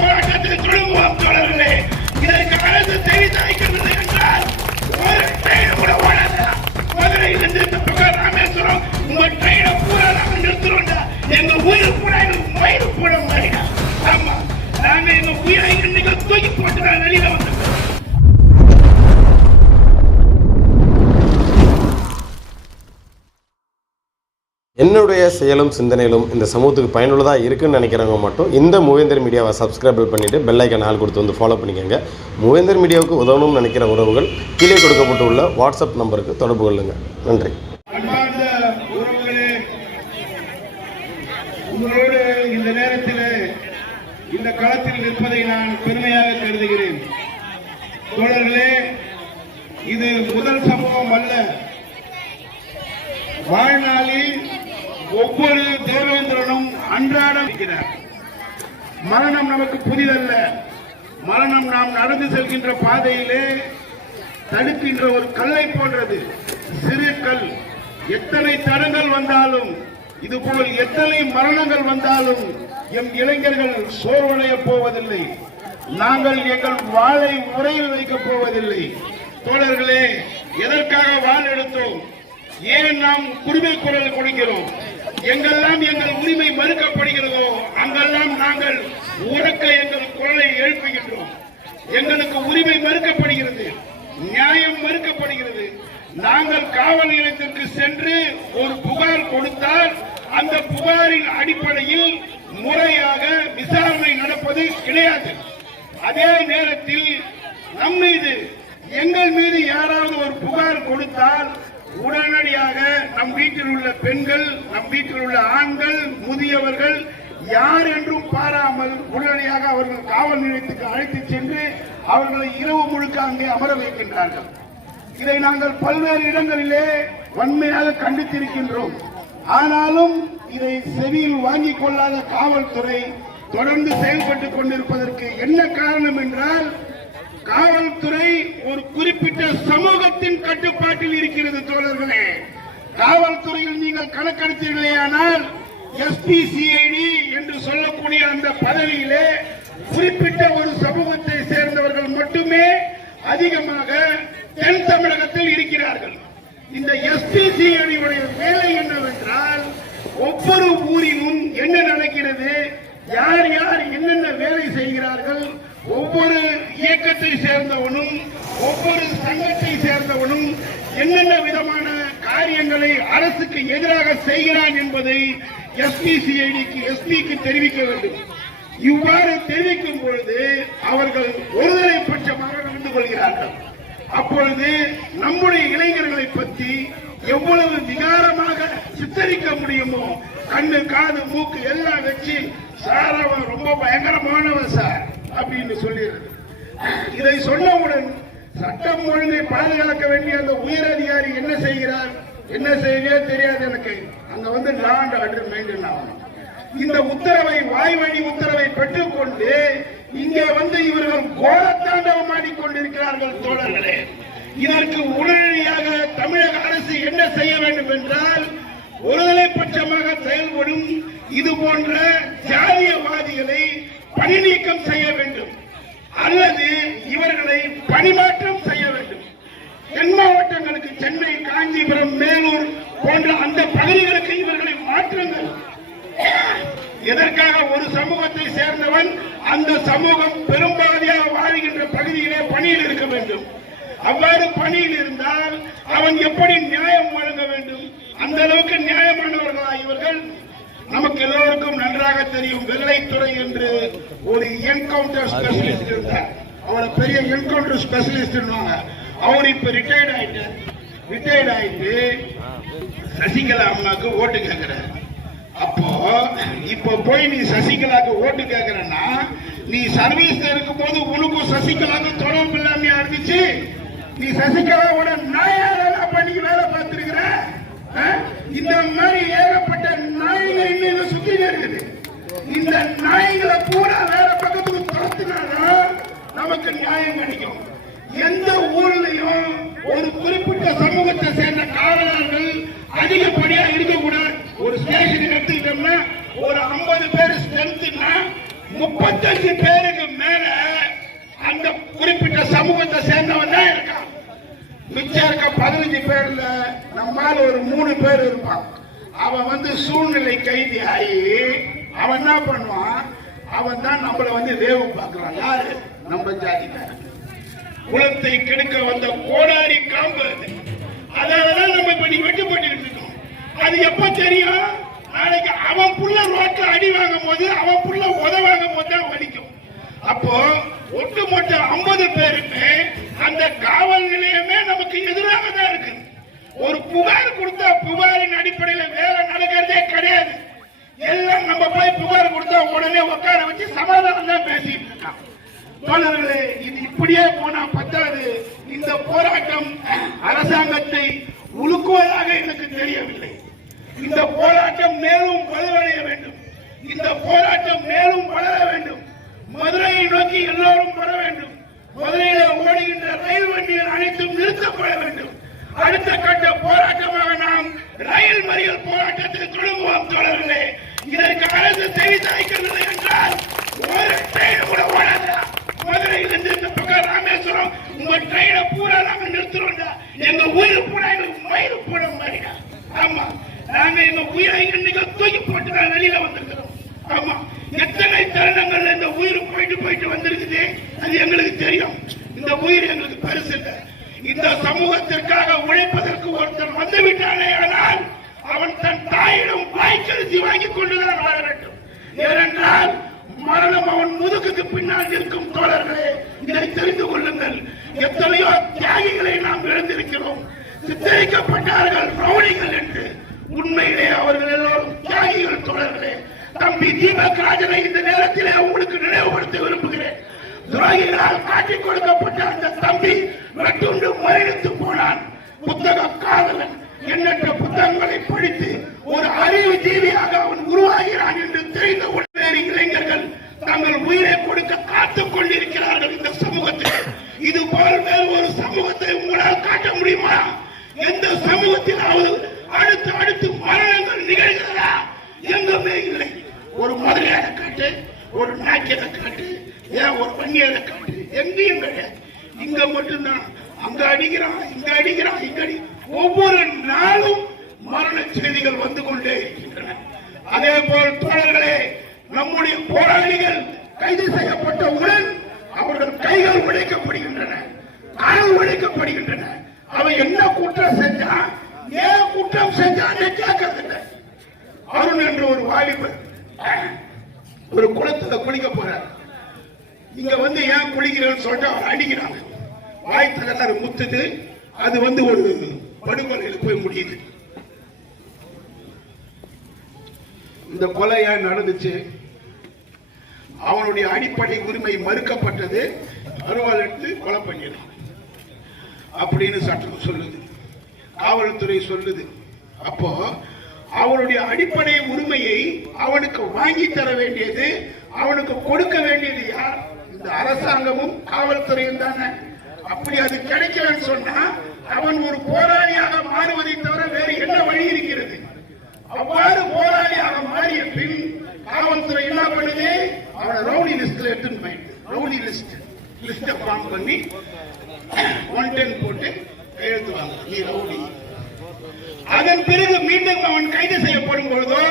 போராட்டத்தில் தொடங்குவோம் தோழர்களே. இதற்கு அரசு செய்தாய்க்கவில்லை என்றால் ஒரு ட்ரெயின் கூட ஓடாது. மதுரையிலிருந்து இந்த பக்கம் ராமேஸ்வரம் உங்க ட்ரெயினை பூரா நாங்க நிறுத்துறோம்டா. எங்க உயிர் கூட மயிறு போட மாட்டா. ஆமா, நாங்க எங்க உயிரை இன்னைக்கு தூக்கி போட்டு நான் வெளியில வந்து என்னுடைய செயலும் சிந்தனையிலும் இந்த சமூகத்துக்கு பயனுள்ளதாக இருக்குன்னு நினைக்கிறவங்க மட்டும் இந்த மூவேந்தர் மீடியாவை சப்ஸ்கிரைப் பண்ணிவிட்டு பெல் ஐக்கான் ஆல் கொடுத்து வந்து ஃபாலோ பண்ணிக்கோங்க. மூவேந்தர் மீடியாவுக்கு உதவணும்னு நினைக்கிற உறவுகள் கீழே கொடுக்கப்பட்டுள்ள வாட்ஸ்அப் நம்பருக்கு தொடர்பு கொள்ளுங்க. நன்றி. உங்களோடு இந்த நேரத்தில் இந்த களத்தில் நிற்பதை நான் பெருமையாக கருதுகிறேன். தோழர்களே, இது முதல் சம்பவம் அல்ல. வாழ்நாளில் ஒவ்வொரு தேவேந்திரனும் அன்றாடம் இருக்கிறார். மரணம் நமக்கு புதிதல்ல. மரணம் நாம் நடந்து செல்கின்ற பாதையிலே தடுக்கின்ற ஒரு கல்லை போன்றது. சிறு கல். எத்தனை தடங்கள் வந்தாலும், இதுபோல் எத்தனை மரணங்கள் வந்தாலும் எம் இளைஞர்கள் சோர்வடைய போவதில்லை. நாங்கள் எங்கள் வாளை உரையில் வைக்கப் போவதில்லை. தோழர்களே, எதற்காக வாள் எடுத்தோம்? ஏன் நாம் உரிமை குரல் கொடுக்கிறோம்? எங்கெல்லாம் எங்கள் உரிமை மறுக்கப்படுகிறதோ அங்கெல்லாம் நாங்கள் உறக்க எங்கள் குரலை எழுப்புகின்றோம். எங்களுக்கு உரிமை மறுக்கப்படுகிறது, நியாயம் மறுக்கப்படுகிறது. நாங்கள் காவல் நிலையத்திற்கு சென்று ஒரு புகார் கொடுத்தால் அந்த புகாரின் அடிப்படையில் முறையாக விசாரணை நடப்பது கிடையாது. அதே நேரத்தில் எங்கள் மீது யாராவது ஒரு புகார் கொடுத்தால் உடனடியாக நம் வீட்டில் உள்ள பெண்கள், நம் வீட்டில் உள்ள ஆண்கள், முதியவர்கள் யார் என்றும் பாராமல் உடனடியாக அவர்கள் காவல் நிலையத்துக்கு அழைத்து சென்று அவர்களை இரவு முழுக்க அங்கே அமர வைக்கின்றார்கள். இதை நாங்கள் பல்வேறு இடங்களிலே வன்மையாக கண்டித்திருக்கின்றோம். ஆனாலும் இதை செவியில் வாங்கிக் கொள்ளாத காவல்துறை தொடர்ந்து செயல்பட்டுக் கொண்டிருப்பதற்கு என்ன காரணம் என்றால், காவல்துறை ஒரு குறிப்பிட்ட சமூகத்தின் கட்டுப்பாட்டில் இருக்கிறது. தோழர்களே, காவல்துறையில் நீங்கள் கணக்கெடுத்தீர்களேயானால் எஸ்பிசிஐடி என்று சொல்லக்கூடிய அந்த பதவியிலே குறிப்பிட்ட ஒரு சமூகத்தை சேர்ந்தவர்கள் மட்டுமே அதிகமாக தென் தமிழகத்தில் இருக்கிறார்கள். இந்த எஸ்பிசிஐடி உடைய வேலை என்னவென்றால், ஒவ்வொரு ஊரிலும் என்ன நடக்கிறது, யார் யார் என்னென்ன வேலை செய்கிறார்கள், ஒவ்வொரு இயக்கத்தை சேர்ந்தவனும் ஒவ்வொரு சங்கத்தை சேர்ந்தவனும் என்னென்ன விதமான காரியங்களை அரசுக்கு எதிராக செய்கிறான் என்பதை எஸ்பிக்கு தெரிவிக்க வேண்டும். இவ்வாறு தெரிவிக்கும் பொழுது அவர்கள் ஒருதலை பட்சமாக நடந்து கொள்கிறார்கள். அப்பொழுது நம்முடைய இளைஞர்களை பற்றி எவ்வளவு விகாரமாக சித்தரிக்க முடியுமோ, கண்ணு காது மூக்கு எல்லாம் வச்சு சார் அவன் ரொம்ப பயங்கரமானவன் சார் அப்படின்னு சொல்லிடுறது. இதை சொன்னவுடன் சட்டம் ஒழுங்கை பாதுகாக்க வேண்டிய அந்த உயர் அதிகாரி என்ன செய்கிறார், என்ன செய்யவே தெரியாது எனக்கு. அங்க வந்து லா அண்ட் ஆர்டர் மெயின்டைன் ஆகணும். இந்த உத்தரவை, வாய்வழி உத்தரவை பெற்றுக்கொண்டு இங்கே வந்து இவர்கள் கோரத்தாண்டவம் ஆடிக்கொண்டிருக்கிறார்கள். தோழர்களே, இதற்கு உடனடியாக தமிழக அரசு என்ன செய்ய வேண்டும் என்றால், ஒருதலை பட்சமாக செயல்படும் இது போன்ற ஜாதியவாதிகளை பணி நீக்கம் செய்ய வேண்டும் அல்லது இவர்களை பணிமாற்றம் செய்ய வேண்டும். தென் மாவட்டங்களுக்கு, சென்னை, காஞ்சிபுரம், மேலூர் போன்ற அந்த பகுதிகளுக்கு இவர்களை மாற்றுங்கள். எதற்காக? ஒரு சமூகத்தை சேர்ந்தவன் அந்த சமூகம் பெரும்பாதியாக வாழ்கின்ற பகுதியிலே பணியில் இருக்க வேண்டும். அவ்வாறு பணியில் இருந்தால் அவன் எப்படி நியாயம் வழங்க வேண்டும்? அந்த அளவுக்கு நியாயமானவர்களா இவர்கள்? நமக்கு எல்லோருக்கும் நன்றாக தெரியும், வெள்ளைத்துறை என்று ஒரு என்கவுண்டர் ஸ்பெஷலிஸ்ட் இருந்தார். அவரை பெரிய என்கவுண்டர் ஸ்பெஷலிஸ்ட். அவர் இப்ப ரிட்டையர்ட் ஆயிட்டு சசிகலா அம்மாக்கு ஓட்டு கேட்கிறார். அப்போ இப்ப போய் நீ சசிகலாக்கு ஓட்டு கேட்கிறன்னா, நீ சர்வீஸ்ல இருக்கும் போது உனக்கும் சசிகலாவுக்கும் தொடர்பு இல்லாம இருந்துச்சு. நீ சசிகலாவோட நாயாரா பண்ணி வேலை பார்த்திருக்கிற. இந்த மாதிரி ஏகப்பட்ட நாய்கள் இன்னும் சுத்தி இருக்குது. இந்த நாய்களை பூரா வேற பக்கத்துக்கு துரத்தினாதான் நமக்கு நியாயம் கிடைக்கும். எந்த ஊர்லயும் ஒரு குறிப்பிட்ட சமூகத்தை சேர்ந்த காவலர்கள் அதிகப்படியா இருக்கக்கூடாது. ஒரு ஸ்டேஷன் எடுத்துக்கிட்டோம்னா ஒரு 50 பேர் ஸ்ட்ரென்த்னா 35 பேருக்கு மேல அந்த குறிப்பிட்ட சமூகத்தை சேர்ந்தவன் தான் இருக்கான். மிச்சம் இருக்க 15 பேர்ல நம்மால ஒரு 3 பேர் இருப்பான். அவன் சூழ்நிலை கைதி ஆகி அவன் என்ன பண்ணுவான், அவன் தான் நம்மள வேவு பார்க்கிறான். யாரு? நம்ம ஜாதிக்காரன். குலத்தை கெடுக்க வந்த கோடாரி காம்பு. அதனாலதான் நம்ம இப்ப வெட்டுப்பட்டு இருக்கோம். அது எப்ப தெரியும்? நாளைக்கு அவன் புள்ள ரோட்ல அடி வாங்கும் போது, அவன் புள்ள உத வாங்கும் போது தான் வலிக்கும். அப்போ ஒட்டுமொத்த 50 பேருமே அந்த காவல் நிலையமே நமக்கு எதிராக தான் இருக்கு. ஒரு புகார் கொடுத்தா புகாரின் அடிப்படையில் வேலை நடக்கிறதே கிடையாது. எல்லாம் நம்ம போய் புகார் கொடுத்தா உடனே உட்கார வச்சு சமாதானம் தான் பேசிட்டு இருக்கான். தோழர்களே, இது இப்படியே போனா பத்தாது. இந்த போராட்டம் அரசாங்கத்தை உலுக்குவதாக எனக்கு தெரியவில்லை. இந்த போராட்டம் மேலும் வலுவடைய வேண்டும். இந்த போராட்டம் மேலும் வளர வேண்டும். மதுரையை நோக்கி எல்லோரும் வர வேண்டும். மதுரையில் ஓடுகின்ற ரயில் வண்டிகள் அனைத்தும் நிறுத்தப்பட வேண்டும். அடுத்த கட்ட போராட்டமாக நாம் ரயில் மறியல் போராட்டத்தை தொடங்குவோம். தோழர்களே, இதற்கு அரசு செவிசாய்க்கவில்லை என்றால் ஒரு ட்ரெயின் கூட ஓடாது. மதுரையிலிருந்து இந்த பக்கம் ராமேஸ்வரம் உங்க ட்ரெயினை பூரா நாங்க நிறுத்துறோம். எங்க உயிர் பூரா எங்களுக்கு மயில் போட மாதிரிடா. ஆமா, நாங்க எங்க உயிரை இன்னைக்கு தூக்கி போட்டு தான் வெளியில வந்திருக்கிறோம். ஆமா, எத்தனை தருணங்கள்ல இந்த உயிர் போயிட்டு வந்திருக்குது, அது எங்களுக்கு தெரியும். இந்த உயிர் எங்களுக்கு பரிசு இல்லை. இந்த சமூகத்திற்காக உழைப்பதற்கு ஒருத்தர் வந்துவிட்டானே ஆனால் அவன் தன் தாயிடம் வாய்க்கரிசி வாங்கி கொண்டுதான் வாழ வேண்டும். ஏனென்றால் மரணம் அவன் முதுகுக்கு பின்னால் இருக்கும். தோழர்களே, இதை தெரிந்து கொள்ளுங்கள். எத்தனையோ தியாகிகளை நாம் இழந்திருக்கிறோம். சித்தரிக்கப்பட்டார்கள் ரவுடிகள் என்று. உண்மையிலே அவர்கள் எல்லோரும் தியாகிகள். தோழர்களே, தம்பி தீபக் ராஜனை இந்த நேரத்திலே உங்களுக்கு நினைவுபடுத்த விரும்புகிறேன். துரோகிகளால் காட்டிக் கொடுக்கப்பட்ட அந்த தம்பி வெட்டுண்டு மறைத்து போனான். புத்தக காதலன். எண்ணற்ற புத்தகங்களை படித்து ஒரு அறிவு ஜீவியாக அவன் உருவாகிறான் என்று தெரிந்த உடனே இளைஞர்கள் தங்கள் உயிரை கொடுக்க காத்துக் கொண்டிருக்கிறார்கள் இந்த சமூகத்தில். இது போல் வேறு ஒரு சமூகத்தை உங்களால் காட்ட முடியுமா? எந்த சமூகத்திலாவது அடுத்து மரணங்கள் நிகழ்கிறதா? எங்குமே இல்லை. ஒரு மதுரையான காட்டு, ஒரு நாக்கியத காட்டு, ஏன் ஒரு வன்னியர காட்டு, எங்கேயும் கிடையாது. இங்க மட்டும்தான். அங்க அடிக்கிறான், இங்க அடிக்கிறான், இங்க ஒவ்வொரு நாளும் மரண செய்திகள் வந்து கொண்டே இருக்கின்றன. அதே போல் தோழர்களே, நம்முடைய போராளிகள் கைது செய்யப்பட்டவுடன் அவர்கள் கைகள் உடைக்கப்படுகின்றன, கால் உடைக்கப்படுகின்றன. அவன் என்ன குற்றம் செஞ்சான், ஏன் குற்றம் செஞ்சான்னு கேட்கறதில்லை. அருண் என்ற ஒரு வாலிபர் ஒரு குளத்துல குளிக்க போறார். இங்க ஏன் குளிக்கிறேன்னு சொல்லிட்டு அவர் அடிக்கிறாங்க. வாய்த்தகத்தாரு முத்துது. அது ஒரு படுகொலையில் போய் முடியுது. இந்த கொலை ஏன் நடந்துச்சு? அவனுடைய அடிப்படை உரிமை மறுக்கப்பட்டது. அருவாள் எடுத்து கொலை பண்ணிடலாம் அப்படின்னு சட்டம் சொல்லுது, காவல்துறை சொல்லுது. அப்போ அவனுடைய அடிப்படை உரிமையை அவனுக்கு வாங்கி தர வேண்டியது, அவனுக்கு கொடுக்க வேண்டியது யார்? இந்த அரசாங்கமும் காவல்துறையும் தானே. அப்படி அது கிடைக்கலன்னு சொன்னா அவன் ஒரு போராளியாக மாறுவதை தவிர வேறு என்ன வழி இருக்கிறது? அவ்வாறு போராளியாக மாறிய பின் காவல்துறை என்ன பண்ணுது? அவனை ரவுடி லிஸ்ட்ல எடுத்துன்னு போயிட்டு ரவுடி லிஸ்ட ஃபார்ம் பண்ணி 110 போட்டு எழுதுவாங்க, நீ ரவுடி. அதன் பிறகு மீண்டும் அவன் கைது செய்யப்படும் பொழுதோ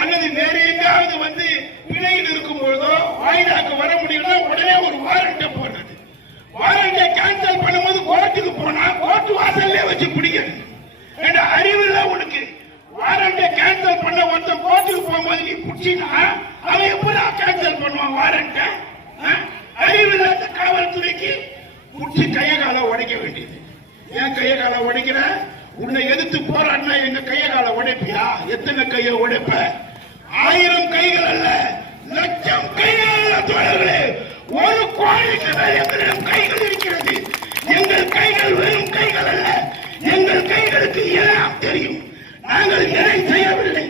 அல்லது வேற எங்காவது பிணையில் இருக்கும் பொழுதோ வாய்தாக்கு வர முடியல, உடனே ஒரு வாரண்டை போடுறது. வாரண்டை கேன்சல் பண்ணும்போது கோர்ட்டுக்கு போனா கோர்ட்டு வாசல்லே வச்சு பிடிக்கிறது. அறிவுல உனக்கு வாரண்டை கேன்சல் பண்ண ஒருத்தன் கோர்ட்டுக்கு போகும்போது நீ பிடிச்சினா அவன் எப்படி கேன்சல் பண்ணுவான் வாரண்டை? அறிவில்லாத காவல்துறைக்கு பிடிச்சி கைய கால உடைக்க வேண்டியது. ஏன் கைய கால உடைக்கிற? உன்னை எதிர்த்து போராடினா எங்க கைய கால உடைப்பியா? எத்தனை கைய உடைப்ப? 1000 கைகள் அல்ல, லட்சம் கைகள் அல்ல தோழர்களே. ஒரு கோடிக்கு மேல் எங்களிடம் கைகள் இருக்கிறது. எங்கள் கைகள் வெறும் கைகள் அல்ல, எங்கள் கைகளுக்கு எல்லாம் தெரியும். நாங்கள் எதை செய்யவில்லை.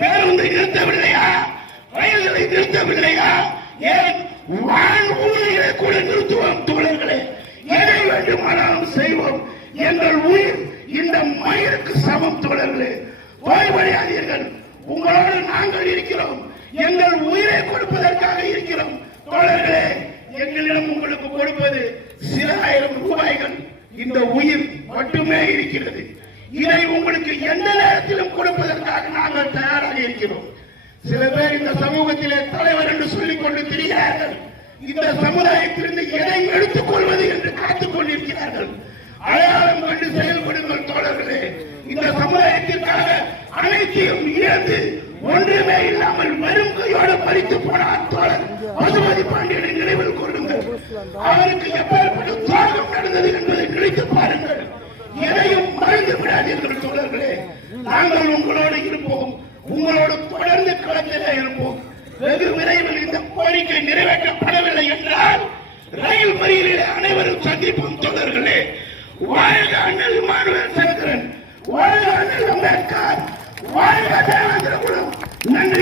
பேருந்தை நிறுத்தவில்லையா? ரயில்களை நிறுத்தவில்லையா? ஏன் வான் ஊழியர்களை கூட நிறுத்துவோம் தோழர்களே. எதை வேண்டுமானாலும் செய்வோம். எங்கள் உயிர் இந்த மயிருக்கு சமம் தோழர்களே. ஓய்வடையாதீர்கள். உங்களோடு நாங்கள் இருக்கிறோம். எங்கள் உயிரை கொடுப்பதற்காக இருக்கிறோம். தோழர்களே, எங்களிடம் உங்களுக்கு கொடுப்பது சில ஆயிரம் ரூபாய்கள், இந்த உயிர் மட்டுமே இருக்கிறது. இதை உங்களுக்கு எந்த நேரத்திலும் கொடுப்பதற்காக நாங்கள் தயாராக இருக்கிறோம். சில பேர் இந்த சமூகத்திலே தலைவர் என்று சொல்லிக் கொண்டு திரிகிறார்கள். இந்த சமுதாயத்திலிருந்து எதை எடுத்துக் கொள்வது என்று காத்துக் கொண்டிருக்கிறார்கள். அடையாளம் கண்டு செயல்படுங்கள் தோழர்களே. இந்த சமுதாயத்திற்காக அனைத்தையும் இழந்து ஒன்றுமே இல்லாமல் வெறும் கையோடு பறித்து போனார் தோழர் பசுபதி பாண்டியனை நினைவில் கொள்ளுங்கள். அவருக்கு எப்பேற்பட்ட துரோகம் நடந்தது என்பதை நினைத்து பாருங்கள். எதையும் மறந்து விடாதீர்கள் தோழர்களே. நாங்கள் உங்களோடு இருப்போம், உங்களோடு தொடர்ந்து களத்திலே இருப்போம். வெகு விரைவில் இந்த கோரிக்கை நிறைவேற்றப்படவில்லை என்றால் ரயில் மறியலில் அனைவரும் சந்திப்போம் தோழர்களே. வாழ்க அண்ணல் இமானுவேல் சேகரன், வாழ்க அண்ணல் அம்பேத்கர், வாழ்க தேவேந்திர குலம். நன்றி.